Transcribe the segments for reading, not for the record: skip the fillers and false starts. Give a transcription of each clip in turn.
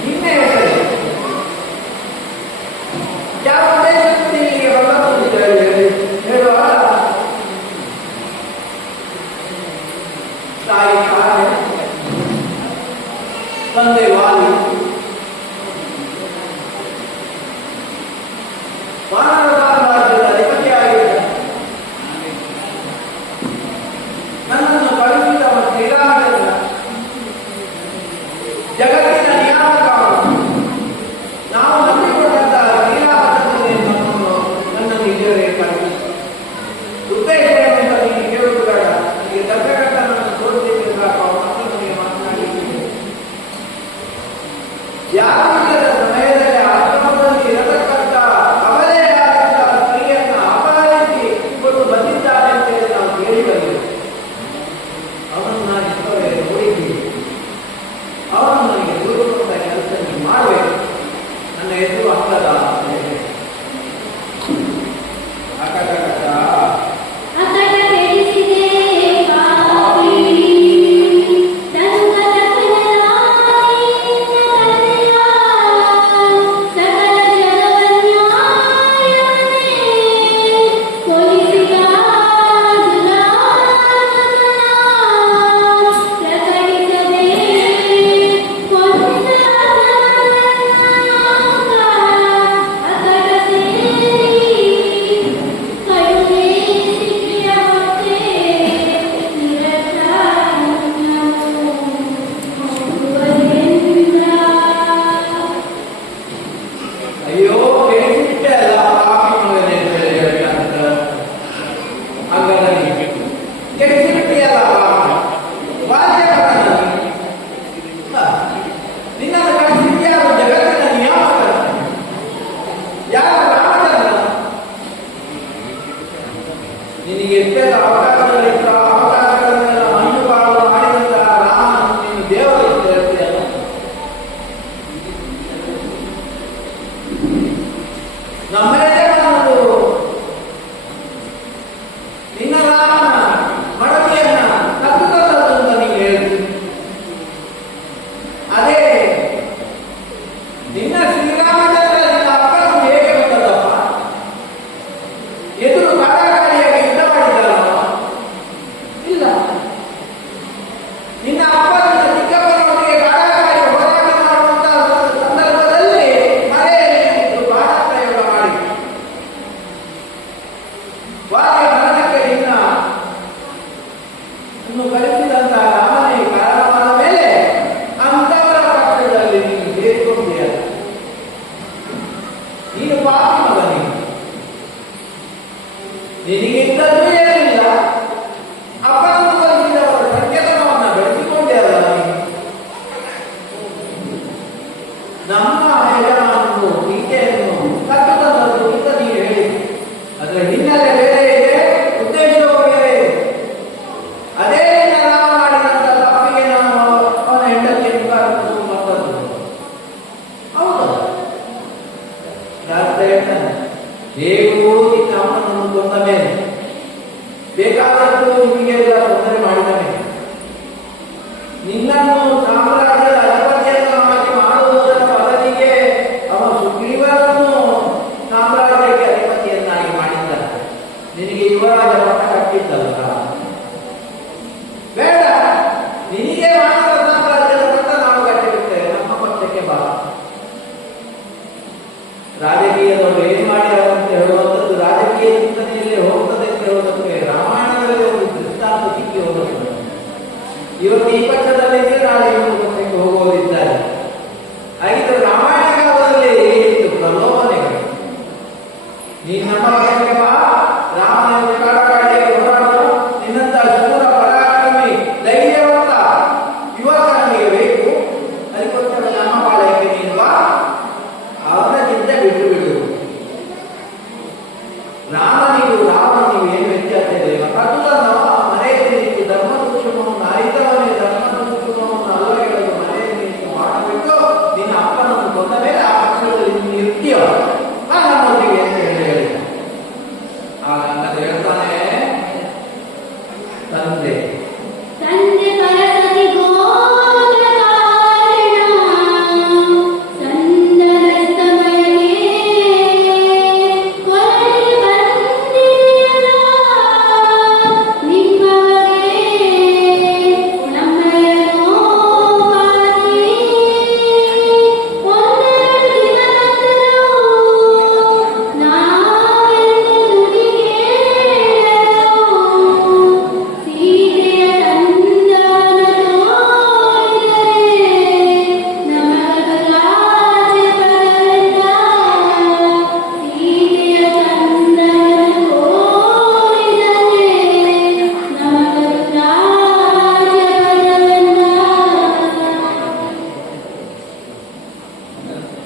ನಿನ್ನೆ ಯಾರಿಲ್ಲದ ಸಮಯದಲ್ಲಿ ಆಶ್ರಮದಲ್ಲಿ ಇರತಕ್ಕಂಥ ಅವರೇ ಆದಂತಹ ಸ್ತ್ರೀಯನ್ನ ಅಪಹರಿಸಿ ಇವರು ಬಂದಿದ್ದಾರೆ ಅಂತ ಹೇಳಿ ನಾವು ಕೇಳಿ ಬಂದಿದ್ದೇವೆ. ಅವನನ್ನು ಇಷ್ಟವೇ ನೋಡಿದ್ದೀವಿ. ಅವನು ನನಗೆ ಗುರುಕೊಂಡ ಕೆಲಸ ನೀವು ಮಾಡಬೇಕು, ನನ್ನ ಹೆಸರು ಅಕ್ಕದ ಅಂತ ಹೇಳಿ ಬೇಕಾದಷ್ಟು ನಿಮಗೆ ತೊಂದರೆ ಮಾಡಿದ ಮೇಲೆ ನಿನ್ನನ್ನು ಸಾಮ್ರಾಜ್ಯದ ಅಧಿಪತಿಯನ್ನಾಗಿ ಮಾಡುವುದರ ಬದಲಿಗೆ ಅವನು ಸುಗ್ರೀವನನ್ನು ಸಾಮ್ರಾಜ್ಯಕ್ಕೆ ಅಧಿಪತಿಯನ್ನಾಗಿ ಮಾಡಿದ್ದಾನೆ. ನಿನಗೆ ಯುವರಾಜ ಪಟ್ಟ ಕಟ್ಟಿದ್ದಲ್ಲ, ಬೇಡ, ನಿನಗೆ ಮಾತ್ರ ಸಾಮ್ರಾಜ್ಯದ ಪಟ್ಟ ನಾವು ಕಟ್ಟಿಬಿಡ್ತೇವೆ, ನಮ್ಮ ಪಕ್ಷಕ್ಕೆ ಬಾ. ರಾಜಕೀಯದವರು ಏನು ಮಾಡಿದ್ದಾರೆ ಅಂತ ಹೇಳುವಂಥದ್ದು ರಾಜಕೀಯ ಚಿಂತನೆಯಲ್ಲಿ ಹೋಗ್ತದೆ ಅಂತ ಹೇಳುವುದಕ್ಕೆ ರಾಮಾಯಣದಲ್ಲಿ ಒಂದು ದೃಷ್ಟಾಂತ ಸಿಕ್ಕಿ ಹೋಗುತ್ತದೆ. ಇವತ್ತು ಈ ಪಕ್ಷದಲ್ಲಿದ್ದರೆ ನಾಳೆ ಇನ್ನೊಂದು ಪಕ್ಷಕ್ಕೆ ಹೋಗುವವರಿದ್ದಾರೆ. ಹಾಗಿದ್ರೆ ರಾಮಾಯಣ ಕಾಲದಲ್ಲಿ ಏನಿತ್ತು ಪ್ರಲೋಭನೆಗಳು. ನೀನು ನಮ್ಮ ಪಕ್ಷಕ್ಕೆ ಬಾ, ರಾಮನ ಕಾಡಕಾಡಿಗೆ ಹೋರಾಡು, ನಿನ್ನಂತ ಶೂರ ಪರಾಕ್ರಮಿ ಧೈರ್ಯವಂತ ಯುವಕ ನಮಗೆ ಬೇಕು, ಅದಕ್ಕೋಸ್ಕರ ನಮ್ಮ ಪಾಳಯಕ್ಕೆ ನೀನು ಬಾ, ಅವನ ಚಿಂತೆ ಬಿಟ್ಟು ಬಿಡು. ರಾಮನಿಗೂ ರಾವಣನಿಗೂ ಏನು ವ್ಯತ್ಯಾಸ ಇದೆ? ಕಟುಕನವ ಮನೆಯಲ್ಲಿ ನಿಂತು ಧರ್ಮ ಸೂಕ್ಷ್ಮವನ್ನು ಅರಿತವನೇ ಧರ್ಮ ಸೂಕ್ಷ್ಮವನ್ನು ಅಲ್ಲ ಹೇಳಲು ಮನೆಯಲ್ಲಿ ನಿಂತು ಮಾಡಬೇಕು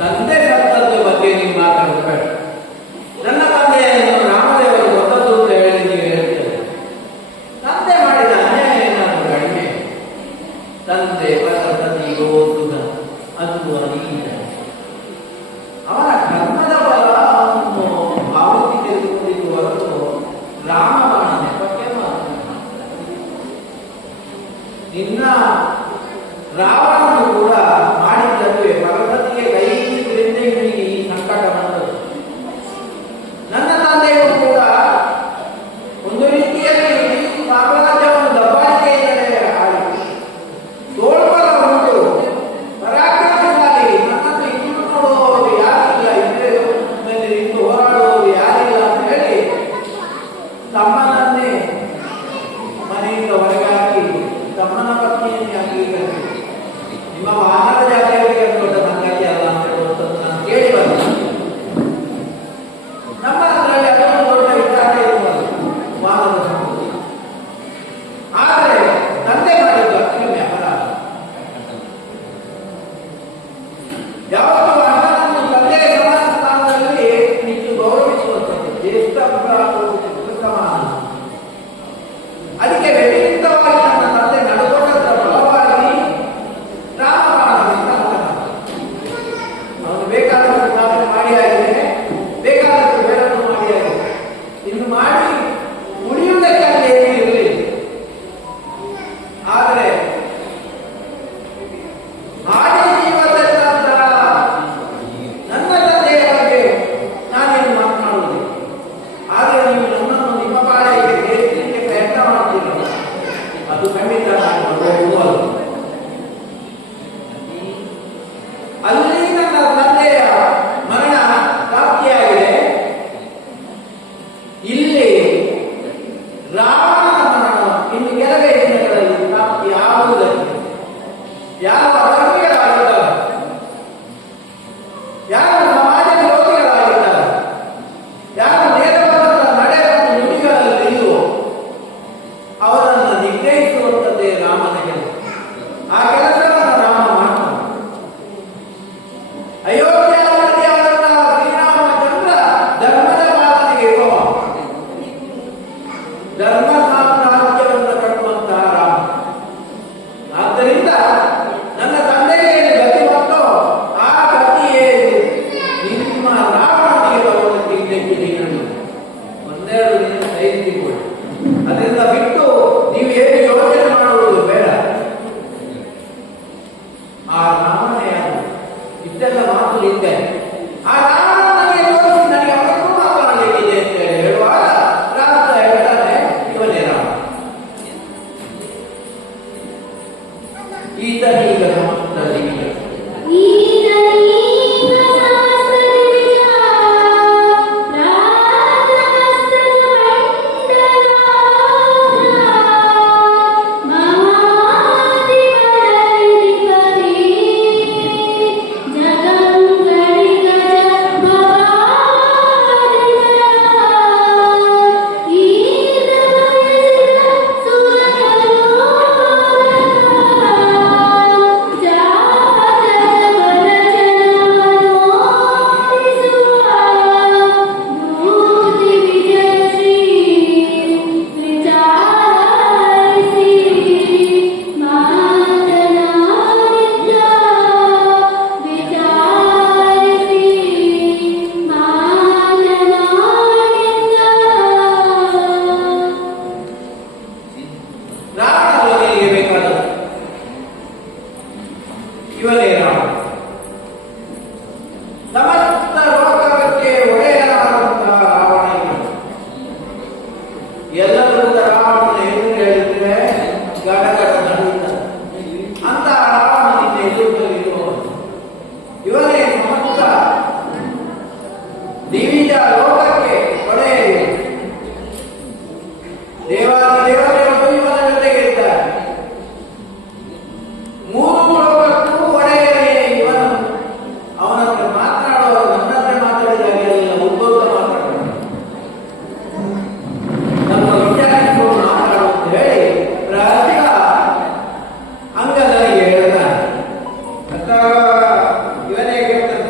ತಂದೆ ಸತ್ತದ ಬಗ್ಗೆ ನೀವು ಮಾತಾಡಬೇಡ. ನನ್ನ ತಂದೆಯನ್ನು ರಾಮದೇವರು ಗೊತ್ತದ್ದು ಅಂತ ಹೇಳಿ ನೀವು ಹೇಳ್ತೇವೆ. ತಂದೆ ಮಾಡಿದ ಅನ್ಯಾಯ ಏನಾದರೂ ಕಡಿಮೆ? ತಂದೆ ಪ್ರಸತಿ ಗೋಸುಗ ಅದು ಅನೀತ. ಅವನ ಕರ್ಮದ ಬಲ ಅವನು ಆವೃತ್ತಿ ತೆಗೆದುಕೊಂಡಿದ್ದು ಹೊರತು ರಾಮಬಾಣ ನೆಪಕ್ಕೆ ಮಾತ್ರ. ನಿನ್ನ ರಾವಣನು ಕೂಡ ಮಾಡಿದ್ದಕ್ಕೆ ಪ್ರಗತಿಗೆ ಕೈ ಹಿಡಿದ್ರಿಂದ ಇವನಿಗೆ ಈ ಸಂಕಟ ಬಂದದ್ದು. ನನ್ನ ತಂದೆಯೂ ಕೂಡ ಒಂದು ರೀತಿಯಲ್ಲಿ ಸಾಮ್ರಾಜ್ಯವನ್ನು ದಬ್ಬಾಳಿಕೆಯಿಂದಲೇ ಆಡಿ ತೋಳ್ಬಲ ಉಂಟು, ಪರಾಕ್ರಮಶಾಲಿ. ನನ್ನನ್ನು ಇನ್ನು ನೋಡುವವರು ಯಾರಿಲ್ಲ, ಇನ್ನು ಹೋರಾಡುವವರು ಯಾರಿಲ್ಲ ಅಂತ ಹೇಳಿ ತಮ್ಮನನ್ನೇ ಮನೆಯಿಂದ ಹೊರಗಾಗಿ ತಮ್ಮನ ಪತ್ನಿಯನ್ನೇ ಅಂಗೀಕರಿಸಿ ನಿಮ್ಮ ವಾಹನ ಜಾತಿಯವರಿಗೆ ದೊಡ್ಡ ಸಂಗತಿ ಅಲ್ಲ ಅಂತ ಹೇಳುವಂಥದ್ದು ನಾನು ಕೇಳಿ ಬಂದ. ನಮ್ಮ ಅದರಲ್ಲಿ ಅದೊಂದು ದೊಡ್ಡ ವಿಚಾರ ಇರುವುದು ವಾಹನದ ಸಂಬಂಧ. ಆದರೆ ತಂದೆ ಮಾಡಿದ್ದು ಅತ್ಯಮೆ ಅಪರಾಧ. ಯಾವತ್ತು ಅಣ್ಣನನ್ನು ತಂದೆಯ ಸಮಾನ ಸ್ಥಾನದಲ್ಲಿ ನಿಂತು ಗೌರವಿಸುವಂಥದ್ದು ಜ್ಯೇಷ್ಠ ಸಮಾನ. ಅದಕ್ಕೆ ವ್ಯತಿರಿಕ್ತವಾಗಿ ನನ್ನ ತಂದೆ ನಡೆದುಕೊಂಡ ಫಲವಾಗಿ ಅವನು ಬೇಕಾದಷ್ಟು ಸಾಧನೆ ಮಾಡಿ ಆಗಿದೆ, ಬೇಕಾದಷ್ಟು ಬೇಡನ್ನು ಮಾಡಿ ಆಗಿದೆ. ಇನ್ನು ಮಾಡಿ ಉಳಿಯುವುದಕ್ಕಾಗಿ ಏನೂ ಇರಲಿಲ್ಲ. ಆದರೆ ಆದಿ ಜೀವನದ ನನ್ನ ತಂದೆಯ ಬಗ್ಗೆ ನಾನೇನು ಮಾತನಾಡುವುದಿಲ್ಲ. ಆದರೆ ನೀವು ನನ್ನನ್ನು ನಿಮ್ಮ ಪಾಳೆಗೆ ಸೇರಿಸಲಿಕ್ಕೆ ಪ್ರಯತ್ನ ಮಾಡುತ್ತಿಲ್ಲ, ಅದು ಖಂಡಿತ ನಾನು ಹೋಗುವುದು. ಅಲ್ಲಿ ನನ್ನ ತಂದೆಯ ಮರಣ ಪ್ರಾಪ್ತಿಯಾಗಿದೆ. ಇಲ್ಲಿ ರಾವಣನ ಮರಣ ಇನ್ನು ಕೆಲವೇ ದಿನಗಳಲ್ಲಿ ಪ್ರಾಪ್ತಿಯಾಗುವುದಕ್ಕೆ ಯಾವ ಅಧರ್ಮಿಗಳಾಗಿದ್ದಾರೆ, ಯಾರು ಸಮಾಜ ವಿರೋಧಿಗಳಾಗಿದ್ದಾರೆ, ಯಾರು ನೇರವಾದ ನಡೆ ಮತ್ತು ನುಡಿಗಳಲ್ಲಿ ಇಲ್ಲವೋ ಅವರನ್ನು ನಿಗ್ರಹಿಸುವಂಥದ್ದೇ ರಾಮನ ಕೆಲಸ. ಆ ಕೆಲಸವನ್ನು ರಾಮ ಮಾಡ್ತಾನೆ. ಅಯೋಧ್ಯಾವತಿಯಾದಂತಹ ಶ್ರೀರಾಮಚಂದ್ರ ಧರ್ಮದ ಪಾಲನೆಗೆ ಇರುವ ಧರ್ಮ ಸಾಮ್ರಾಜ್ಯವನ್ನು ಕಟ್ಟುವಂತಹ ರಾಮ. ಆದ್ದರಿಂದ ನನ್ನ ತಂದೆಗೆ ಏನು ಗತಿ ಬಂತೋ ಆ ಗತಿಯೇ ನಿಮ್ಮ ರಾವಣನಿಗೆ ಬರುವುದಕ್ಕೆ ಇದಕ್ಕೆ ನೀನು ಒಂದೆರಡು ದಿನ ಸಹಿಸಿಕೊಳ್ಳಿ. ಅದರಿಂದ ಬಿಟ್ಟು ನೀವು ಏನು ಯೋಚನೆ ಮಾಡುವುದು ಬೇಡ. ಆ ರಾಮನೇ ಅದು ಇಷ್ಟೆಲ್ಲ ಮಾತು ಇದ್ದೇನೆ. ಆ ರಾಮ ನನಗೆ ತೋರಿಸಿ ನನಗೆ ಅವರಿಗೂ ಮಾತನಾಡಲಿಕ್ಕಿದೆ ಅಂತ ಹೇಳುವಾಗ ರಾಮ ಹೇಳ್ತಾನೆ, ಇವನೇ ರಾಮ. ಈತನೀಗ ಸಮುದ್ರದಲ್ಲಿ ಇವನೇ ರಾಮ. ಸಮಸ್ತ ಲೋಕಕ್ಕೆ ಒಡೆಯರಾದಂತಹ ರಾವಣ ಇವನು. ಎಲ್ಲರೂ ರಾವಣನ ಏನು ಹೇಳಿದ್ರೆ ಗಡಗಡ ನಡುತ್ತಾರೆ. ಅಂತಹ ರಾವಣನಿಂದ ಎದುರುಗಳಿರುವವನು ಇವನೇ ಸಮಸ್ತ ದಿವಿಜ ಲೋಕಕ್ಕೆ ಒಡೆಯ. ದೇವತೆಗಳು ಇವನ ಜೊತೆಗೆ ಇದ್ದಾರೆ. ಮೂರು ಲೋಕಕ್ಕೂ ಒಡೆಯನೇ ಇವನು. ಅವನತ್ರ ಮಾತನಾಡುವಾಗ ನನ್ನತ್ರ ಮಾತಾಡಿದಾಗ ಎಲ್ಲ ಉದ್ಭೋಗ ಮಾತಾಡೋದು, ನಮ್ಮ ವಿಚಾರಿಸಿಕೊಂಡು ಮಾತಾಡುವಂತ ಹೇಳಿ ರಾಜ್ಯ ಅಂಗದನಿಗೆ ಹೇಳ್ತಾನೆ. ಇವನೇ ಹೇಳ್ತಾನೆ,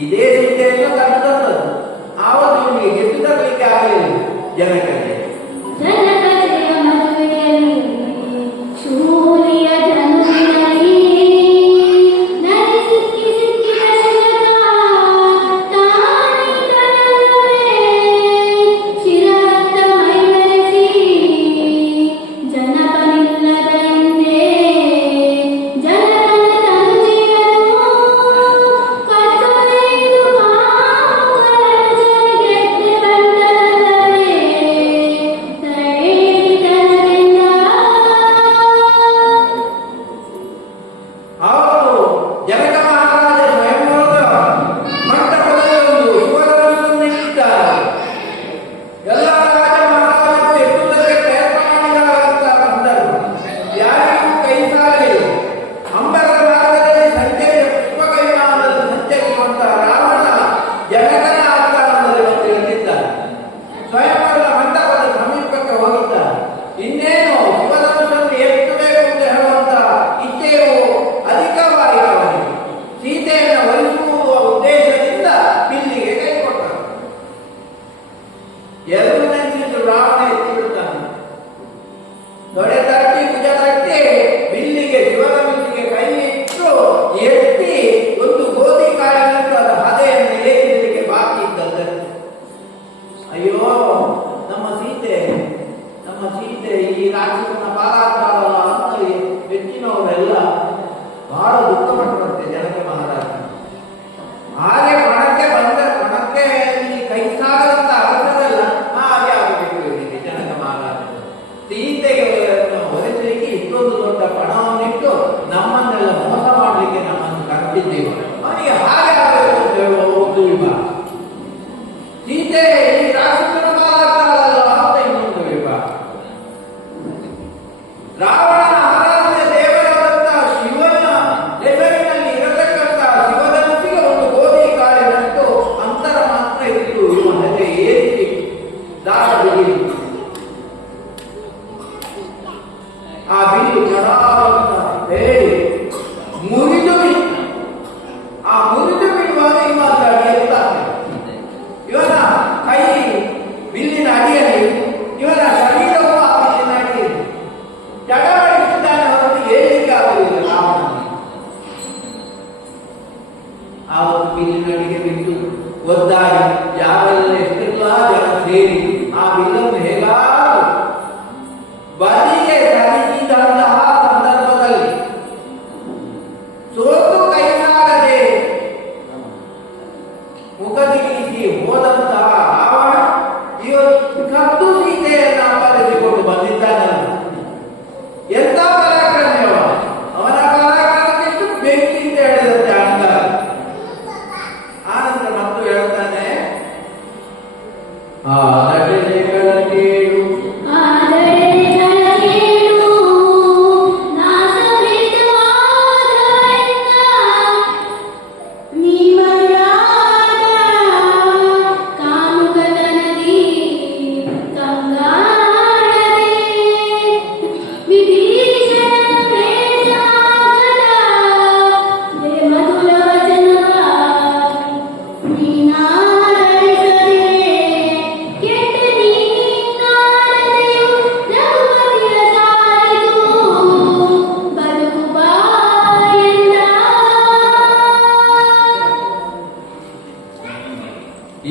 ಇದೇ ಸೀತೆಯನ್ನು ಕಟ್ಟು ತಂದದ್ದು. ಆವತ್ತು ಇವನಿಗೆ ಗೆದ್ದು ತರಲಿಕ್ಕೆ ಆಗಲಿಲ್ಲ ಜನಕರಿಗೆ.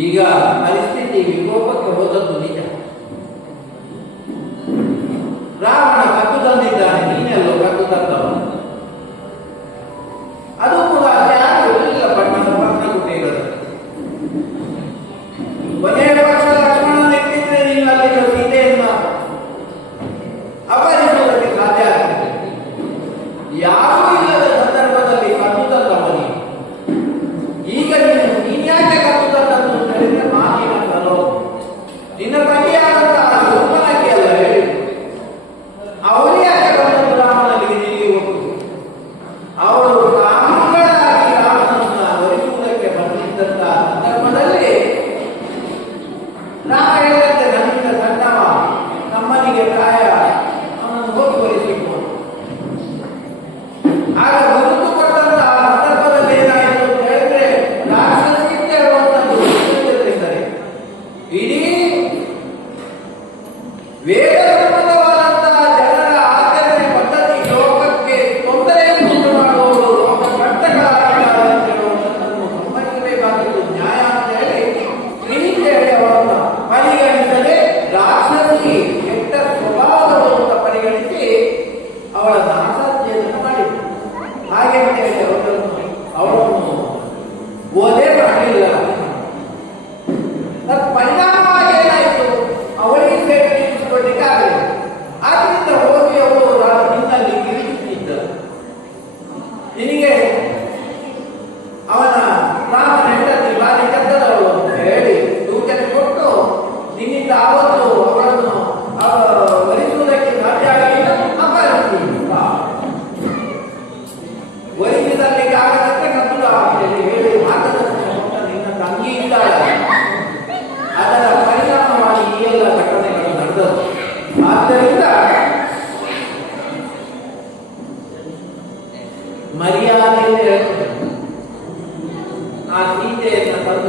ಈಗ ಪರಿಸ್ಥಿತಿ ವಿಕೋಪಕ್ಕೆ ಹೋದದ್ದು ನಿಜ. ರಾವಣ ಕದ್ದು ತಂದಿದ್ದಾನೆ, ನೀನೆಲ್ಲೋ ಕದ್ದು ತಂದವ. ಅದು ಕೂಡ ಯಾರು ಇಲ್ಲ ಪಟ್ಟಣ ಇರೋದು. ಕೊನೆಯ ಪಕ್ಷ ಲಕ್ಷ್ಮಣ ನೆಟ್ಟಿದ್ರೆ ನೀನು ಅಲ್ಲಿರೋ ಸೀತೆಯನ್ನ ಅಪಹರಿಸುವುದಕ್ಕೆ ಸಾಧ್ಯ ಆಗ್ತದೆ. ಯಾರೂ ಇಲ್ಲದ ಸಂದರ್ಭದಲ್ಲಿ ಕದ್ದು ತಂದವ ನೀನು. ಈಗ ನೀನು ಯಾಕೆ ಕದ್ದು ತಂದದ್ದು ಅಂತ ಹೇಳಿದ್ರೆ ಮಾತಿನ ನಿನ್ನ ಬಗ್ಗೆ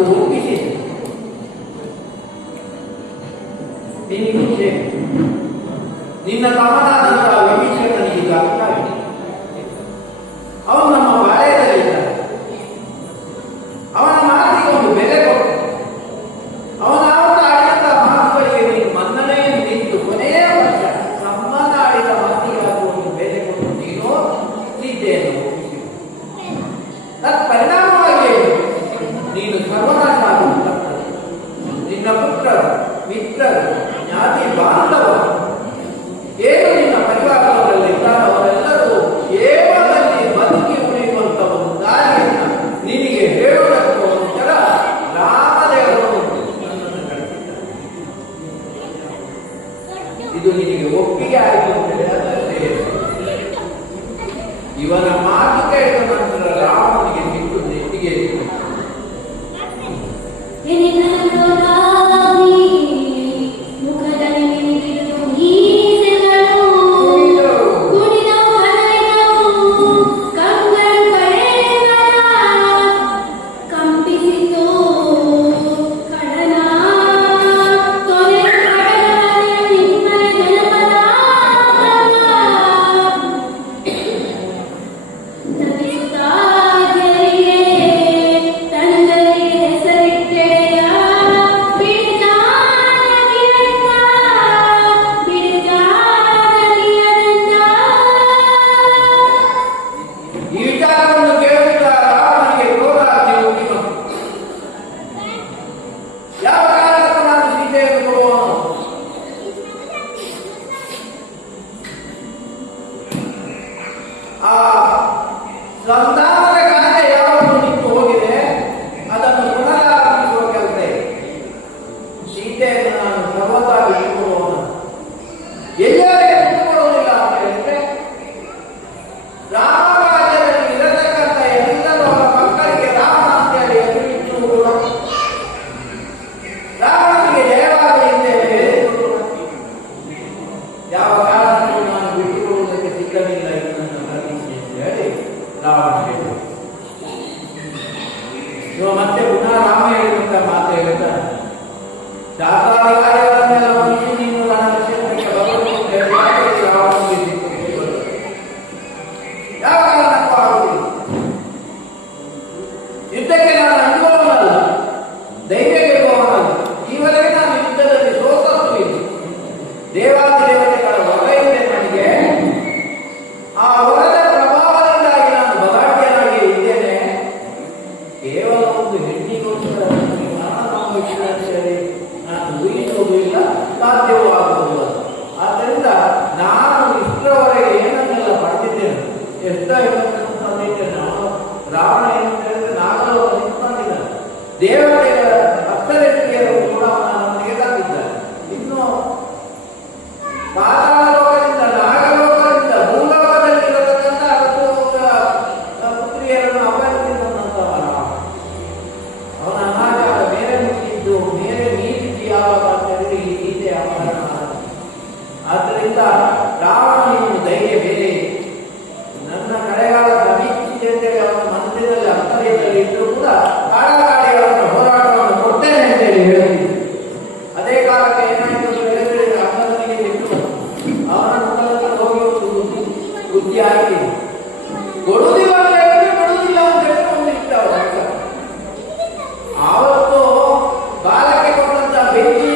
ತಂದು ಒಪ್ಪಿಸಿದೆ. ನಿನ್ನ ತಮ್ಮನಾದಂತಹ ವಿಭೀಷಣನಿಗೆ ಈಗ ಅರ್ಥ ಆಗಿದೆ. ಅವನು ನಮ್ಮ ಬಾಳೆಯದಲ್ಲಿದ್ದಾನೆ. ಅವನ ಮಾತಿಗೆ ಒಂದು ಬೆಲೆ ಕೊಟ್ಟು ಅವನ ಆಡಿದ ಮಾತುಗಳಿಗೆ ನೀನು ಮನ್ನಣೆಯನ್ನು ನಿಂತು ಕೊನೆಯ ವರ್ಷ ಸಂಬಂಧ ಆಡಿದ ಮಾತಿಗೆ ಒಂದು ಬೆಲೆ ಕೊಟ್ಟು ನೀನು ಸೀತೆಯನ್ನು ಒಪ್ಪಿಸಿ ಪರಿಣಾಮವಾಗಿ ನೀನು ಸರ್ವನಾಶ ಆಗುತ್ತಾನೆ. ನಿನ್ನ ಪುತ್ರರು, ಮಿತ್ರರು, ಜ್ಞಾತಿ ಬಾಂಧವರು ಏನು ನಿನ್ನ ಪರಿವಾರದಲ್ಲಿ ಇದ್ದಾರವರೆಲ್ಲರೂ ಕೇವಲದಲ್ಲಿ ಬದುಕಿ ಉಳಿಯುವಂತ ಒಂದು ದಾರಿಯನ್ನು ನಿನಗೆ ಹೇಳುವುದಕ್ಕೋಸ್ಕರ ರಾಮದೇವರು ನನ್ನನ್ನು ಕಳಿಸಿದ್ದಾರೆ. ಇದು ನಿನಗೆ ಒಪ್ಪಿಗೆ ಆಯಿತು ಅಂತ ಹೇಳಿದ್ರೆ ಇವನ ಮಾತು ಕೇಳಿದ ನಂತರ ರಾಮನಿಗೆ ಬಿಟ್ಟು ನೆಟ್ಟಿಗೆ ಸಂಧಾನದ ಕಾರ್ಯ ಯಾವುದು ನಿಂತು ಹೋಗಿದೆ ಅದನ್ನು ಪುನರಾರಂಭಿಸುವ ಕೆಲಸ ಇದೆ. ಸೀತೆಯನ್ನು ನಾನು ಸರ್ವತಾ ಬಿಟ್ಟುಕೊಡುವವನು. ಎಲ್ಲರಿಗೆ ಬಿಟ್ಟುಕೊಡುವುದಿಲ್ಲ ಅಂತ ಹೇಳಿದ್ರೆ ರಾಮರಾಜ್ಯದಲ್ಲಿ ಇರತಕ್ಕಂಥ ಎಲ್ಲರೂ ಅವರ ಮಕ್ಕಳಿಗೆ ರಾಮ ಅಂತ ಹೇಳಿ ಹೆಸರಿಟ್ಟು ಕೂಡ ರಾಮನಿಗೆ ಜಯವಾಗಲಿ ಅಂತ ಹೇಳಿ ಯಾವ ಕಾರಣಕ್ಕೂ ನಾನು ಬಿಟ್ಟುಕೊಡುವುದಕ್ಕೆ ಸಿದ್ಧವಿಲ್ಲ ಎಂದು ಹೇಳಿ ರಾವಣ ಹೇಳಿದ. ಇವ ಮತ್ತೆ ಪುನಃ ರಾಮ ಹೇಳಿದಂತ ಮಾತು ಹೇಳ್ತಾನೆ, ಶಾಸ್ತ್ರಾಧಿಕಾರಿಗಳನ್ನೆಲ್ಲ ಮುಗಿಸಿ ನೀನು ನನ್ನ ಕ್ಷೇತ್ರಕ್ಕೆ ಬರಬೇಕು ರಾವಣನಿಗೆ ಯಾವ ಕಾರಣಕ್ಕೂ ಆಗುವುದಿಲ್ಲ. ಯುದ್ಧಕ್ಕೆ ನಾನು ಅಂಜುವವನಲ್ಲ, ಧೈರ್ಯ ಗೆಲ್ಲುವವನಲ್ಲ. ಈವರೆಗೆ ನಾನು ಯುದ್ಧದಲ್ಲಿ ಸೋತದ್ದು ಇಲ್ಲ. ದೇವಾದಿದೇವತೆಗಳ ವರ ಇದೆ ನನಗೆ. ಆ ವರದ ಪ್ರಭಾವದಿಂದಾಗಿ ನಾನು ಬಲಾಢ್ಯನಾಗಿ ಇದ್ದೇನೆ. ಕೇವಲ ಒಂದು ಹೆಣ್ಣಿಗೋಸ್ಕರ ಹೇಳಿ ನಾನು ಊಹಿಸುವುದು ಇಲ್ಲ, ಸಾಧ್ಯವೂ ಆಗುವುದಿಲ್ಲ. ಆದ್ದರಿಂದ ನಾನು ಇಷ್ಟರವರೆಗೆ ಏನನ್ನೆಲ್ಲ ಪಡೆದಿದ್ದೇನೆ, ಎಷ್ಟೋ ತಂದಿದ್ದೇನೆ. ನಾನು ರಾವಣ ಏನು ಹೇಳಿದ್ರೆ ನಾಗಲೋಕ ನಿಂತ್ಕೊಂಡಿದ್ದಾನೆ, ದೇವತೆಗಳ ಅಕ್ಷರೆಟ್ಟಿಗೆಯರು ಕೂಡ ನಮಗೆ ತಂದಿದ್ದಾರೆ. ಇನ್ನು ಪಾತಾಳ ಲೋಕದಿಂದ, ನಾಗಲೋಕದಿಂದ, ಭೂಲೋಕದಲ್ಲಿರತಕ್ಕಂಥ ಪುತ್ರಿಯರನ್ನು ಅಪಹರಿಸಿದಂತಹ ಅವನ ಅನಾಚಾರ ಬೇರೆ ಮುಟ್ಟಿದ್ದು ಬೇರೆ ನೀತಿ ಯಾವಾಗ ಅಂತ ಹೇಳಿದ್ರೆ ಈ ಗೀತೆಯ ಅಪಹರಣ. ಆದ್ದರಿಂದ ರಾವಣನಿಗೆ ಧೈರ್ಯ ಬೇರೆ. ನನ್ನ ಕಡೆಗಾಲ ಸಮೀಕ್ಷೆ ಅಂತೇಳಿ ಅವನ ಮನಸ್ಸಿನಲ್ಲಿ ಅಂತರ್ಯದಲ್ಲಿ ಇದ್ರೂ ಕೂಡ ಕಾಡಾಕಾಡಿಗಳನ್ನು ಹೋರಾಟವನ್ನು ಕೊಡ್ತೇನೆ ಅಂತೇಳಿ ಹೇಳಿದ್ರು. ಅದೇ ಕಾಲಕ್ಕೆ ಏನಾಯಿತು ಅಂತ ಹೇಳಿದ್ರೆ ಅಮ್ಮನಿಗೆ ಬಿಟ್ಟು ಅವನ ಮುಖದಲ್ಲಿ ಹೋಗಿ ಬುದ್ಧಿ ಆಗಿ ಕೊಡುವುದಿಲ್ಲ ಅಂತ ಹೇಳಿದ್ರೆ ಕೊಡುವುದಿಲ್ಲ ಅಂತ ಹೇಳಿದ್ರೆ ಒಂದು ಇಷ್ಟ ಅವರ ಆವತ್ತು ಬಾಲಕ್ಕೆ ಕೊಟ್ಟಂತ ಬೆಂಕಿ